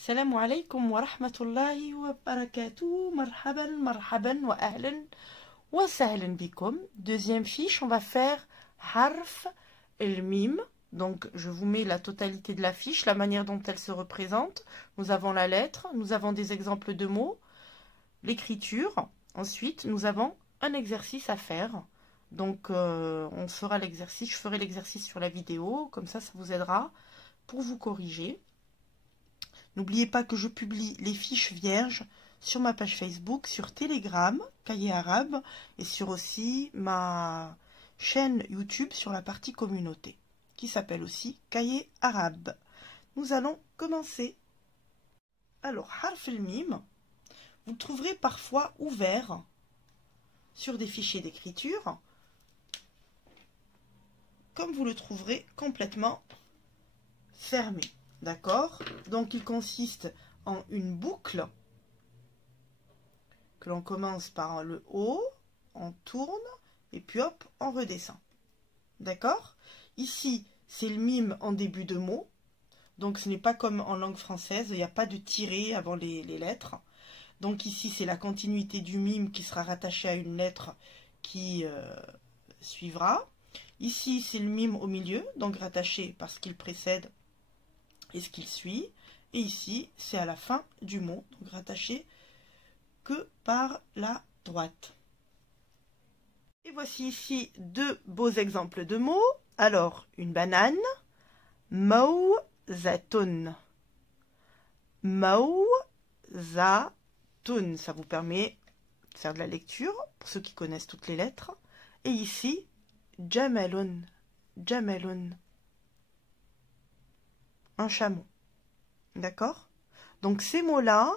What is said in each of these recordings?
السلام عليكم ورحمة الله وبركاته. مرحبا مرحبا وأهلا وسهلا بكم. Deuxième fiche, on va faire harf el-mim. Donc je vous mets la totalité de la fiche, la manière dont elle se représente. Nous avons la lettre, nous avons des exemples de mots, l'écriture. Ensuite, nous avons un exercice à faire. Donc on fera l'exercice, je ferai l'exercice sur la vidéo, comme ça vous aidera pour vous corriger. N'oubliez pas que je publie les fiches vierges sur ma page Facebook, sur Telegram, Cahier Arabe, et sur aussi ma chaîne YouTube sur la partie communauté, qui s'appelle aussi Cahier Arabe. Nous allons commencer. Alors, harf el-mim, vous le trouverez parfois ouvert sur des fichiers d'écriture, comme vous le trouverez complètement fermé. D'accord? Donc, il consiste en une boucle que l'on commence par le haut, on tourne, et puis hop, on redescend. D'accord? Ici, c'est le mime en début de mot. Donc, ce n'est pas comme en langue française, il n'y a pas de tiret avant les lettres. Donc, ici, c'est la continuité du mime qui sera rattachée à une lettre qui suivra. Ici, c'est le mime au milieu, donc rattaché parce qu'il précède et ce qu'il suit. Et ici, c'est à la fin du mot, donc rattaché que par la droite. Et voici ici deux beaux exemples de mots. Alors, une banane, mawzatun. Mawzatun, ça vous permet de faire de la lecture, pour ceux qui connaissent toutes les lettres. Et ici, jamalun, jamalun. Un chameau. D'accord? Donc ces mots-là,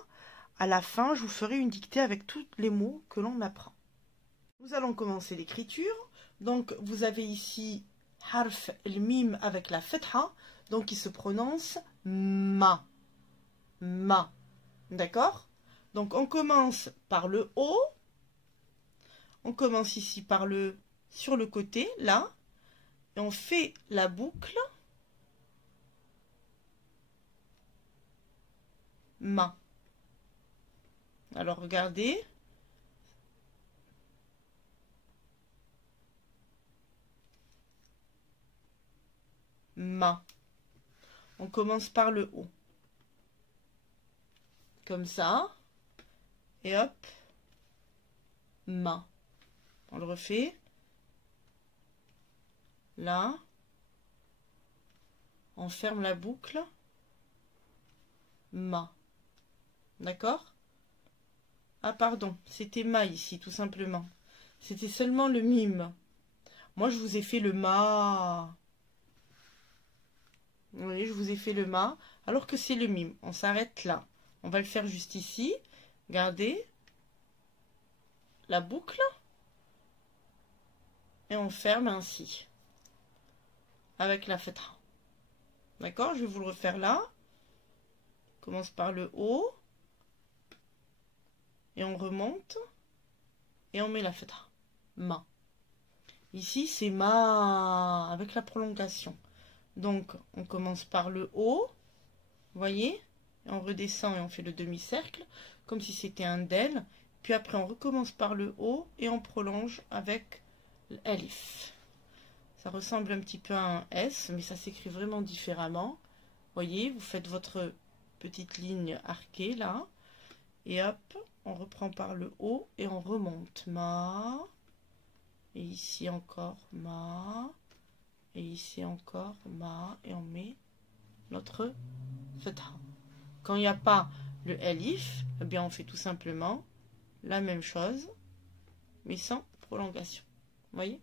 à la fin, je vous ferai une dictée avec tous les mots que l'on apprend. Nous allons commencer l'écriture. Donc vous avez ici harf el-mim avec la fetha, donc il se prononce ma. Ma. D'accord? Donc on commence par le haut. On commence ici par sur le côté, là. Et on fait la boucle. Ma. Alors regardez. Ma. On commence par le haut. Comme ça. Et hop. Ma. On le refait. Là. On ferme la boucle. Ma. D'accord? Ah pardon, c'était ma ici, tout simplement. C'était seulement le mime. Moi, je vous ai fait le ma. Vous voyez, je vous ai fait le ma, alors que c'est le mime. On s'arrête là. On va le faire juste ici. Regardez. La boucle. Et on ferme ainsi. Avec la fetha. D'accord? Je vais vous le refaire là. On commence par le haut. Et on remonte. Et on met la fetha. Ma. Ici, c'est ma avec la prolongation. Donc, on commence par le haut. Vous voyez? Et on redescend et on fait le demi-cercle. Comme si c'était un del. Puis après, on recommence par le haut. Et on prolonge avec l'alif. Ça ressemble un petit peu à un S. Mais ça s'écrit vraiment différemment. Vous voyez? Vous faites votre petite ligne arquée là. Et hop. On reprend par le haut et on remonte. Ma. Et ici encore ma. Et ici encore ma. Et on met notre fetha. Quand il n'y a pas le alif, eh bien on fait tout simplement la même chose, mais sans prolongation. Vous voyez?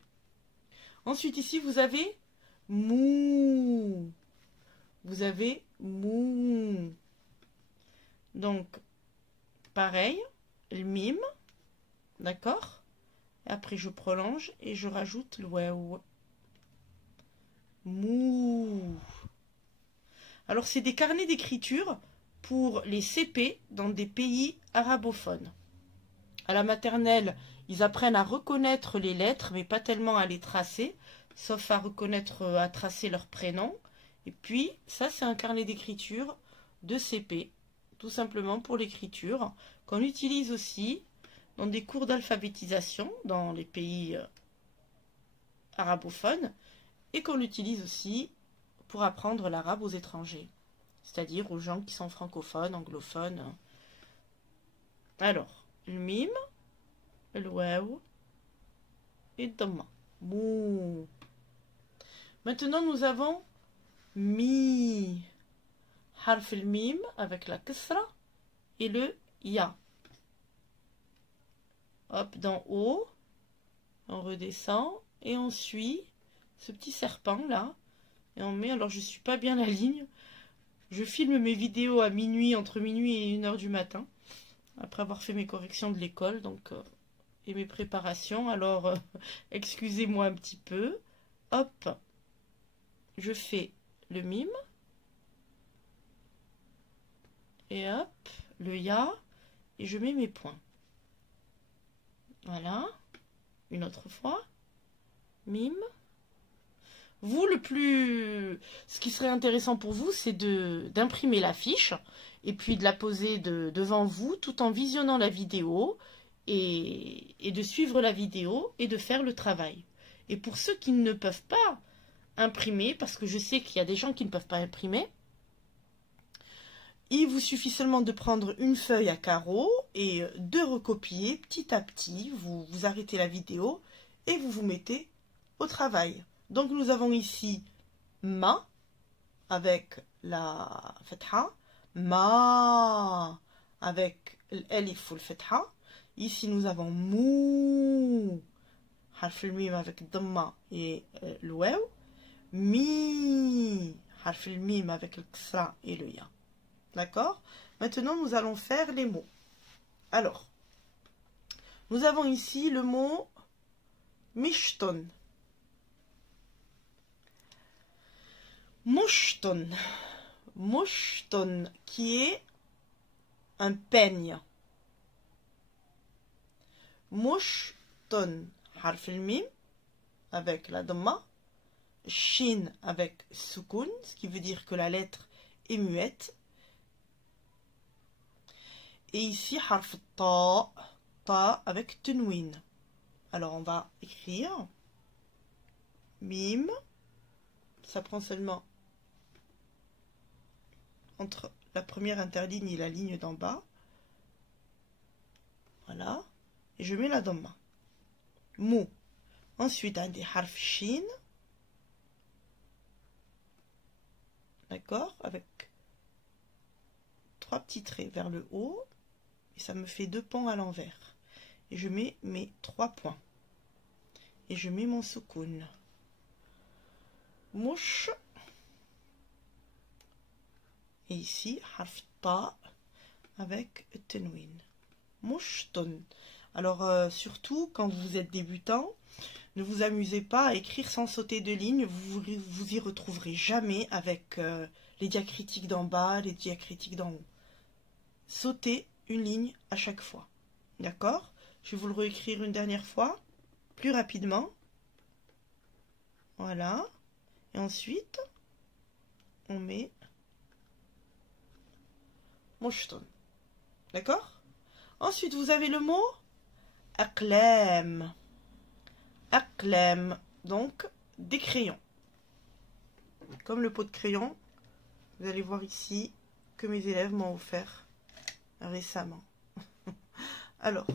Ensuite ici vous avez mou. Vous avez mou. Donc pareil, le mime, d'accord? Après je prolonge et je rajoute le waouh. Mou. Alors c'est des carnets d'écriture pour les CP dans des pays arabophones. À la maternelle, ils apprennent à reconnaître les lettres, mais pas tellement à les tracer, sauf à reconnaître, à tracer leur prénom. Et puis ça c'est un carnet d'écriture de CP. tout simplement pour l'écriture, qu'on utilise aussi dans des cours d'alphabétisation dans les pays arabophones et qu'on utilise aussi pour apprendre l'arabe aux étrangers, c'est-à-dire aux gens qui sont francophones, anglophones. Alors, le mim, le waw et le dhamma. Mou. Maintenant, nous avons mi. Harf le mim avec la kasra et le ya. Hop, d'en haut, on redescend et on suit ce petit serpent là. Et on met, alors je suis pas bien la ligne. Je filme mes vidéos à minuit, entre minuit et 1h du matin. Après avoir fait mes corrections de l'école, donc et mes préparations. Alors, excusez-moi un petit peu. Hop, je fais le mime. Et hop, le ya. Et je mets mes points. Voilà. Une autre fois. Mime. Vous, ce qui serait intéressant pour vous, c'est d'imprimer la fiche et puis de la poser devant vous tout en visionnant la vidéo et de suivre la vidéo et de faire le travail. Et pour ceux qui ne peuvent pas imprimer, parce que je sais qu'il y a des gens qui ne peuvent pas imprimer, il vous suffit seulement de prendre une feuille à carreaux et de recopier petit à petit. Vous arrêtez la vidéo et vous vous mettez au travail. Donc nous avons ici ma avec la fatha, ma avec l'elif ou le fatha. Ici nous avons mou, harf le mim avec dhamma et le waw, mi, harf le mim avec le kasra et le ya. D'accord? Maintenant nous allons faire les mots. Alors, nous avons ici le mot mishton. Mouchton, mouchton, qui est un peigne. Mouchton, harf al-mim avec la dhamma, shin avec soukoun, ce qui veut dire que la lettre est muette. Et ici, harf ta, ta avec tenwin. Alors on va écrire mim, ça prend seulement entre la première interligne et la ligne d'en bas. Voilà. Et je mets la dhamma. Mou. Ensuite, un des harf shin. D'accord? Avec 3 petits traits vers le haut. Et ça me fait 2 pans à l'envers. Et je mets mes 3 points. Et je mets mon soukoun. Mouche. Et ici, harf ta avec tenwin. Mouchton. Alors, surtout, quand vous êtes débutant, ne vous amusez pas à écrire sans sauter de ligne. Vous y retrouverez jamais avec les diacritiques d'en bas, les diacritiques d'en haut. Sautez une ligne à chaque fois. D'accord? Je vais vous le réécrire une dernière fois, plus rapidement. Voilà. Et ensuite, on met mouchton. D'accord? Ensuite, vous avez le mot aqlam. Aqlam, donc des crayons. Comme le pot de crayon, vous allez voir ici que mes élèves m'ont offert récemment. Alors,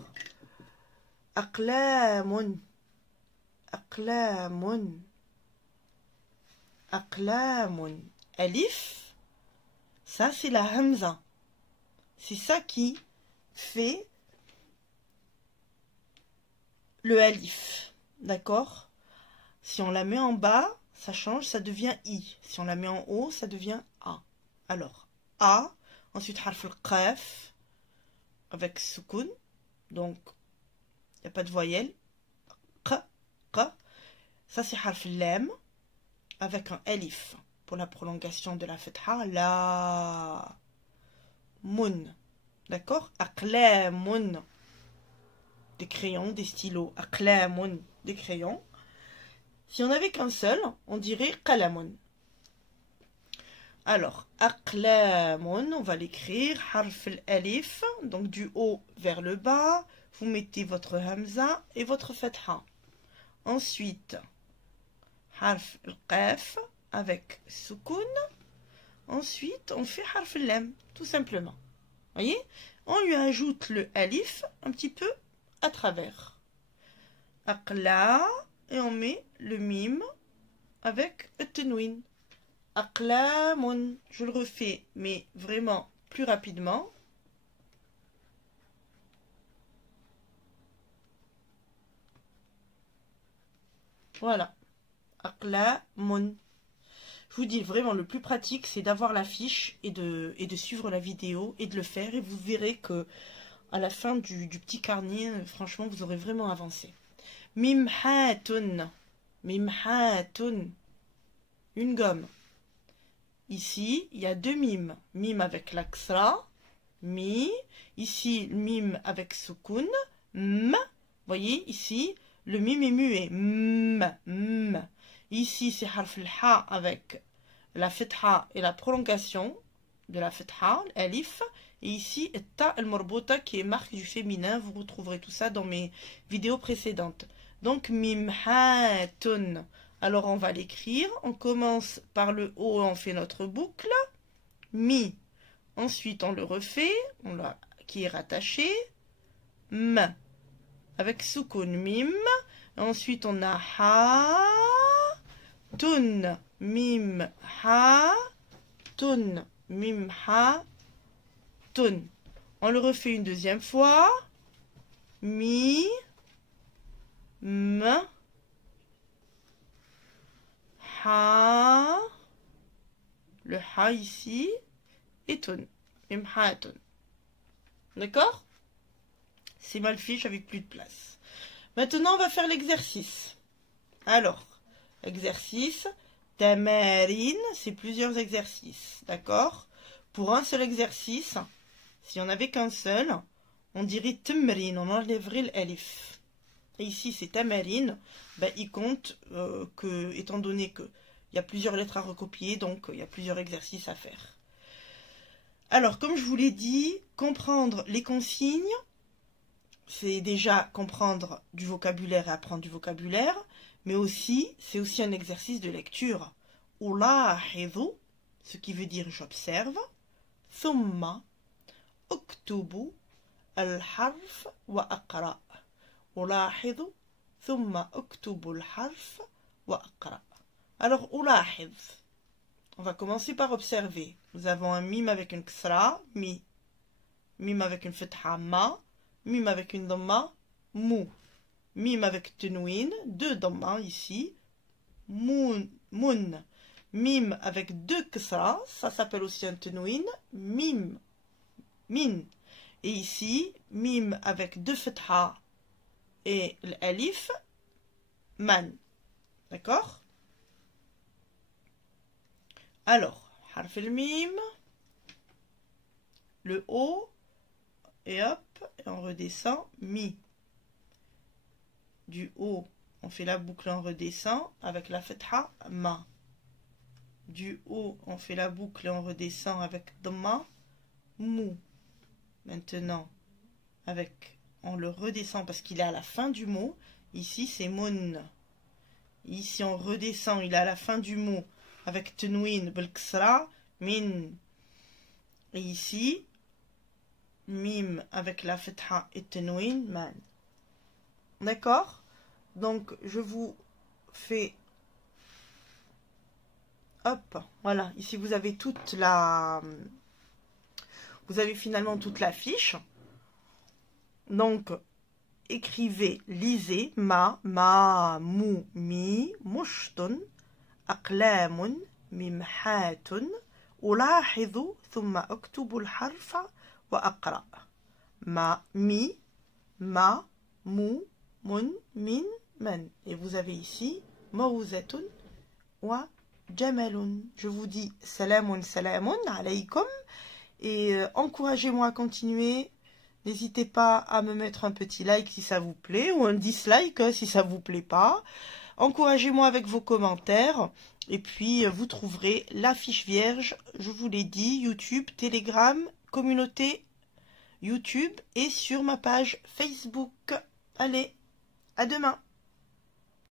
aqlamun, aqlamun, aqlamun. Alif, ça c'est la hamza. C'est ça qui fait le alif. D'accord? Si on la met en bas, ça change, ça devient i. Si on la met en haut, ça devient a. Alors, a, ensuite harf al-qaf avec soukoun. Donc, il n'y a pas de voyelle. Q, q. Ça, c'est harf lam avec un alif pour la prolongation de la fatha. La. Mun. D'accord? Aqlamun. Des crayons, des stylos. Aqlamun. Des crayons. Si on n'avait qu'un seul, on dirait qalamun. Alors, aqlamun, on va l'écrire. Harf al-alif, donc du haut vers le bas. Vous mettez votre hamza et votre fatha. Ensuite, harf al-qaf avec soukoun. Ensuite, on fait harf al-lam, tout simplement. Voyez? On lui ajoute le alif un petit peu à travers. Aqla, et on met le mim avec le tenouin. Aqlamun. Je le refais, mais vraiment plus rapidement. Voilà. Aqlamun. Je vous dis vraiment, le plus pratique, c'est d'avoir la fiche et de suivre la vidéo et de le faire. Et vous verrez que à la fin du petit carnet, franchement, vous aurez vraiment avancé. Mimhatun. Mimhatun. Une gomme. Ici, il y a deux mimes. Mime avec l'aksra, mi. Ici, mime avec soukoun, m. Voyez, ici, le mime est muet. M, m. Ici, c'est harf al-ha avec la fetha et la prolongation de la fetha, l'alif. Et ici, ta al-marbouta qui est marque du féminin. Vous retrouverez tout ça dans mes vidéos précédentes. Donc, mimhatun. Alors, on va l'écrire. On commence par le haut, on fait notre boucle. Mi. Ensuite, on le refait, qui est rattaché. M. Avec soukoun, mim. Ensuite, on a ha. Tun. Mim, ha. Tun. Mim, ha. Tun. On le refait une deuxième fois. Mi. M. Ha, le ha ici, et tun, imhatun. D'accord? C'est mal fait, j'avais plus de place. Maintenant, on va faire l'exercice. Alors, exercice, tamarin, c'est plusieurs exercices. D'accord? Pour un seul exercice, si on n'avait qu'un seul, on dirait tamrin, on enlèverait l'alif. Et ici, c'est tamarine, ben, il compte que, étant donné qu'il y a plusieurs lettres à recopier, donc il y a plusieurs exercices à faire. Alors, comme je vous l'ai dit, comprendre les consignes, c'est déjà comprendre du vocabulaire et apprendre du vocabulaire, mais aussi, c'est aussi un exercice de lecture. Ulahidu, ce qui veut dire j'observe, thumma, uktubu, al-harf wa aqra. ألاحظ ثم أكتب الحرف وأقرأ. Alors, ألاحظ. On va commencer par observer. Nous avons un mime avec une ksra, mi. Mime avec une fetha, ma. Mime avec une dhamma, mou. Mime avec tenouin, deux dhamma ici. Mun. Mime avec deux ksra, ça s'appelle aussi un tenouin, mime. Min. Et ici, mime avec deux fetha, et l'alif, man. D'accord? Alors, harf al-mim, le haut, et hop, et on redescend, mi. Du haut, on fait la boucle, on redescend, avec la fetha, ma. Du haut, on fait la boucle, on redescend avec dhamma, mou. Maintenant, on le redescend parce qu'il est à la fin du mot. Ici, c'est mun. Ici, on redescend, il est à la fin du mot avec tenouin, belksra, min. Et ici, mim avec la fetha et tenouin, man. D'accord? Donc, je vous fais... Hop, voilà. Ici, vous avez toute la... Vous avez finalement toute la fiche. Donc, écrivez, lisez, ma, mou, mi, mushtun, aqlamun, mimhatun, ulahidu, thumma aktubu al-harfa wa aqra. Ma, mi, ma, mou, mun, min, man. Et vous avez ici, mawzatun wa jamalun. Je vous dis salamun alaykum et encouragez-moi à continuer. N'hésitez pas à me mettre un petit like si ça vous plaît, ou un dislike si ça vous plaît pas. Encouragez-moi avec vos commentaires. Et puis, vous trouverez la fiche vierge, je vous l'ai dit, YouTube, Telegram, communauté YouTube et sur ma page Facebook. Allez, à demain!